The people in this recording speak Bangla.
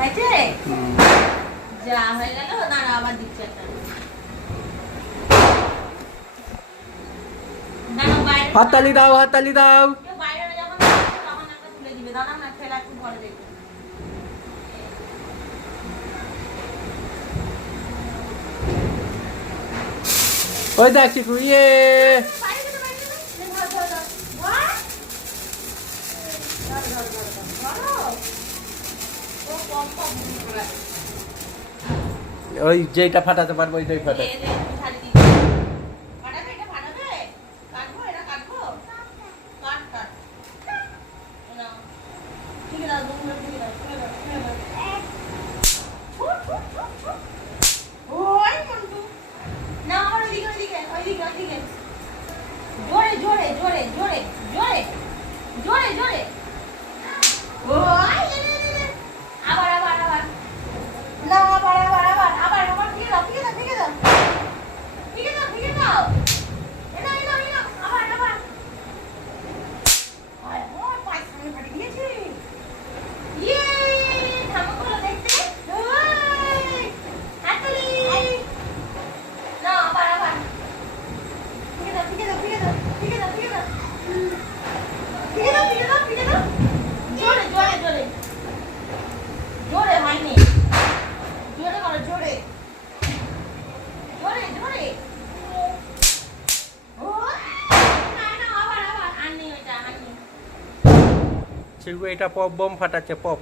হয়েছে যা হয়ে গেল দাঁড়া আবার দিচ্ছে একটা হাততালি দাও হাততালি দাও বাইরে যখন তখন একটা তুলে দিবে দাঁড়া না খেলা একটু ঘরে দেখবে ওই দেখ চিকু ইয়ে ওই যেটা ফাটাতে পারবো ওইটাই ফাটাতে জোরে জোরে জোরে জোরে জোরে জোরে জোরে ও আবার আবার আবার না আবার আবার আবার আবার আবার ঠিক দাও ঠিক দাও ঠিক দাও ঠিক দাও ঠিক দাও এনা এনা এনা আবার আবার আরে ও পাঁচ মিনিট ফাটি দিয়েছে ইয়ে ধামাগুলো দেখতে ওই হাতলি না আবার আবার ঠিক দাও ঠিক দাও ঠিক দাও ঠিক দাও ঠিক দাও ঠিক দাও ঠিক দাও ঠিক দাও জোরে জোরে জোরে জোরে হয়নি জোরে করো জোরে জোরে জোরে ও না না আবার আবার আননি ওইটা আননি চিকু এটা পপ বম ফাটাচ্ছে পপ